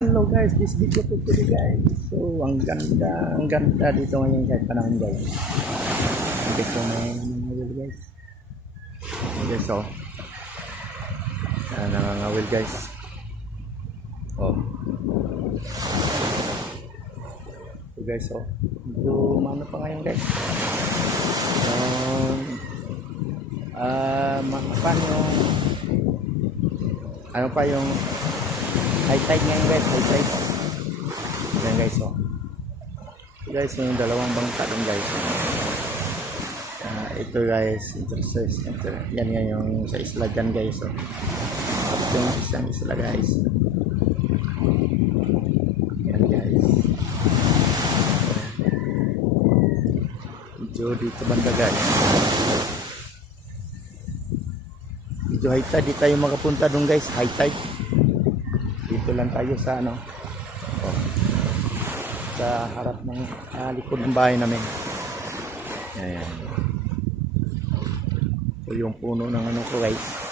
Hello guys, this video ko today guys. So, ang ganda dito ngayon guys, panahon guys. Hindi ko may nangangawil guys. Okay, so, nangangawil guys. Oh. So guys, so, medyo mano pa ngayon guys. Paano yung, ano pa yung high tide ngayon guys, high tide. Yan guys, oh. So guys, yung dalawang bangka dun guys. Ito guys, yan yung sa isla dyan guys, oh. At yung isang isla guys. Yan guys. Medyo dito banda guys. Medyo high tide, di tayo makapunta dun guys, high tide. Dito lang tayo sa ano, oh, sa harap ng likod ng bahay namin. Ayan. So yung puno ng ano ko guys.